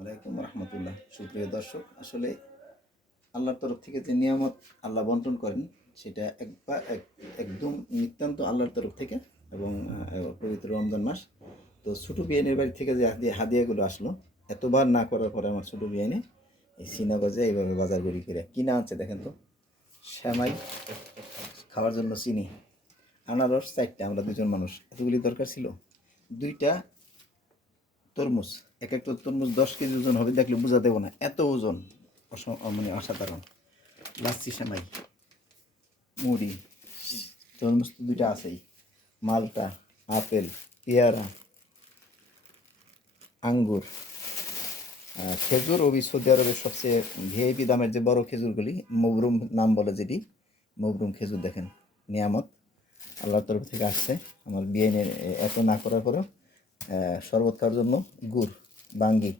ওয়ালাইকুম রহমতুল্লাহ। সুপ্রিয় দর্শক, আসলে আল্লাহর তরফ থেকে যে নিয়ামত আল্লাহ বন্টন করেন, সেটা একবার এক- একদম নিতান্ত আল্লাহর তরফ থেকে এবং পবিত্র রমজান মাস। তো ছোটো বিয়ানের বাড়ি থেকে যে হাদিয়া, হাদিয়াগুলো আসলো, এতবার না করার পরে আমার ছোটো বিয়ানে এই সিনাগজে এইভাবে বাজার করি করে। কিনা আছে দেখেন তো? শ্যামাই, খাওয়ার জন্য চিনি। আনারস চারটা, আমরা দুজন মানুষ। এতগুলি দরকার ছিল। দুইটা তরমুজ, এক একটা তরমুজ দশ কেজি ওজন হবে, দেখলে বোঝা দেবো না, এত ওজন মানে অসাধারণ। লাচ্ছি সেমাই, মুড়ি, তরমুজ তো দুইটা আছেই, মালটা, আপেল, পেয়ারা, আঙ্গুর খেজুর ওবি সৌদি আরবের সবচেয়ে ভিআইপি দামের যে বড় খেজুরগুলি মবরুম নাম বলে যেটি মবরুম খেজুর দেখেন, নিয়ামত। আল্লাহর তরফ থেকে আসছে, আমার বিয়ে এত না করার পরেও শরবত খাওয়ার জন্য গুড়, বাঙ্গি,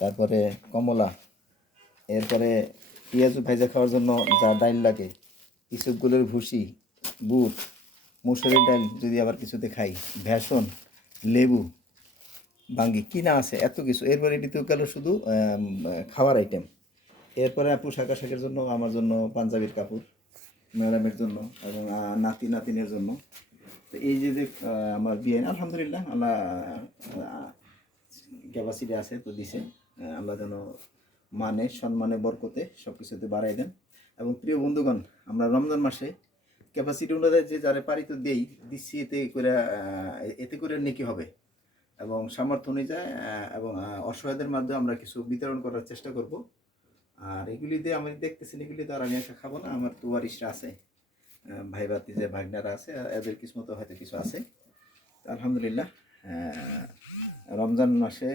তারপরে কমলা, এরপরে পেঁয়াজু ভাজা খাওয়ার জন্য যা ডাইল লাগে ইসবগুলোর ভুসি বুট মুসুরের ডাল যদি আবার কিছুতে খাই ভ্যাসন লেবু, বাঙ্গি কিনা আছে, এত কিছু। এরপরে এটিতে গেল শুধু খাওয়ার আইটেম এরপরে পোশাক আশাকের জন্য, আমার জন্য পাঞ্জাবির কাপড়, ম্যাডামের জন্য, এবং নাতি নাতিনের জন্য। তো এই যে আমার বিয়ে আলহামদুলিল্লাহ, আল্লাহ ক্যাপাসিটি আছে তো দিছে। আল্লাহ যেন মানে সম্মানে, বরকতে সব কিছুতে বাড়াই দেন। এবং প্রিয় বন্ধুগণ, আমরা রমজান মাসে ক্যাপাসিটি অনুযায়ী যে যারা পারি তো দেই, দিচ্ছি এতে করে এতে করে নেকি হবে। এবং সামর্থ্য অনুযায়ী এবং অসহায়দের মাধ্যমে আমরা কিছু বিতরণ করার চেষ্টা করব। আর এগুলি দিয়ে আমি দেখতেছি এগুলি তো আর আমি একা খাব না, আমার তো আছে। ভাই ভাতি যে ভাগনারা আছে এদের কিসমতো হয়তো কিছু আছে। আলহামদুলিল্লাহ রমজান মাসে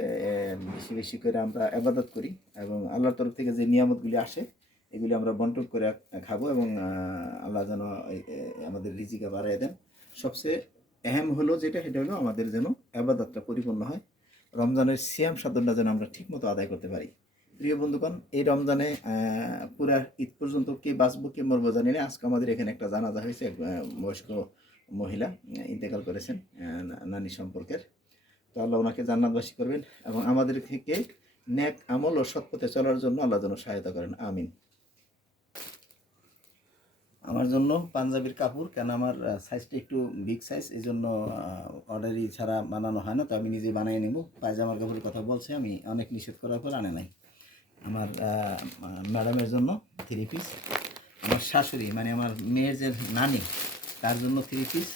বেশি বেশি করে আমরা আবাদত করি এবং আল্লাহর তরফ থেকে যে নিয়ামতগুলি আসে, এগুলি আমরা বন্টন করে খাব এবং আল্লাহ যেন আমাদের রিজিকা বাড়াই দেন। সবচেয়ে এহেম হলো যেটা, সেটা হলো আমাদের যেন আবাদতটা পরিপূর্ণ হয়। রমজানের সিয়াম সাধনটা যেন আমরা ঠিকমতো আদায় করতে পারি। প্রিয় বন্ধুগণ এই রমজানে পুরা ঈদ পর্যন্ত কে বাঁচবো কে মরবো জানি না। আজকে আমাদের এখানে একটা জানাজা হয়েছে এক, বয়স্ক মহিলা ইন্তেকাল করেছেন নানী সম্পর্কের। তো আল্লাহ ওনাকে জান্নাতবাসী করবেন এবং আমাদের থেকে ন্যাক আমল ও সৎপথে চলার জন্য আল্লাহ যেন সহায়তা করেন। আমিন। আমার জন্য পাঞ্জাবির কাপড় কেন আমার সাইজটা একটু বিগ সাইজ এই জন্য অর্ডারই ছাড়া বানানো হয় না তো আমি নিজে বানিয়ে নেব। পায়জামার কাপড়ের কথা বলছে আমি অনেক নিষেধ করার পর আনে নাই। আমার ম্যাডামের জন্য থ্রি পিস আমার শাশুড়ি মানে আমার মেয়ের যে নানি তার জন্য থ্রি পিস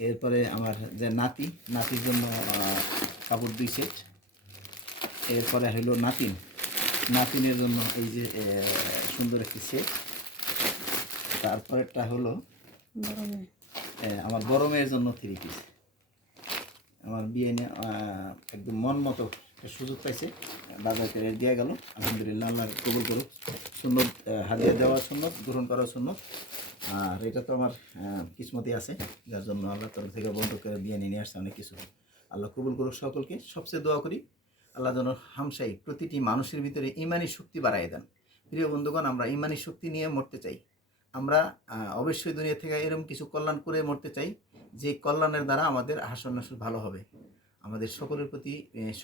এরপরে আমার যে নাতি নাতির জন্য কাপড় দুই সেট এরপরে হলো নাতিন। নাতিনের জন্য এই যে সুন্দর একটি সেট তারপরেরটা হলো আমার বড় মেয়ের জন্য থ্রি পিস আমার বিয়ে নিয়ে একদম মন মতো একটা সুযোগ পাইছে। বাজার করে দিয়ে গেল। আলহামদুলিল্লাহ আল্লাহ কবুল করুক। আহ, হাদিয়া দেওয়া সুন্নত গ্রহণ করা সুন্নত। আর এটা তো আমার কিসমতি আছে। যার জন্য আল্লাহ তরফ থেকে বন্ধ করে বিয়ে নিয়ে আসছে অনেক কিছু। আল্লাহ কবুল করুক সকলকে। সবচেয়ে দোয়া করি আল্লাহ যেন হামসাই প্রতিটি মানুষের ভিতরে ইমানি শক্তি বাড়াই দেন। প্রিয় বন্ধুগণ আমরা ইমানি শক্তি নিয়ে মরতে চাই। আমরা অবশ্যই দুনিয়া থেকে এরকম কিছু কল্যাণ করে মরতে চাই যে কল্যাণের দ্বারা আমাদের হাসন ভালো হবে। আমাদের সকলের প্রতি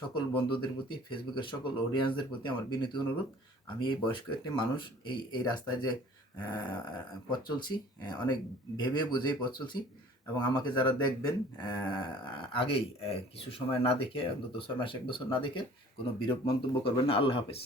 সকল বন্ধুদের প্রতি, ফেসবুকের সকল অডিয়েন্সদের প্রতি আমার বিনীত অনুরোধ। আমি এই বয়স্ক একটি মানুষ, এই এই রাস্তায় যে পথ চলছি অনেক ভেবে বুঝেই পথ চলছি এবং আমাকে যারা দেখবেন আগেই কিছু সময় না দেখে, অন্তত ছয় মাস, এক বছর না দেখে কোনো বিরূপ মন্তব্য করবেন না। আল্লাহ হাফেজ।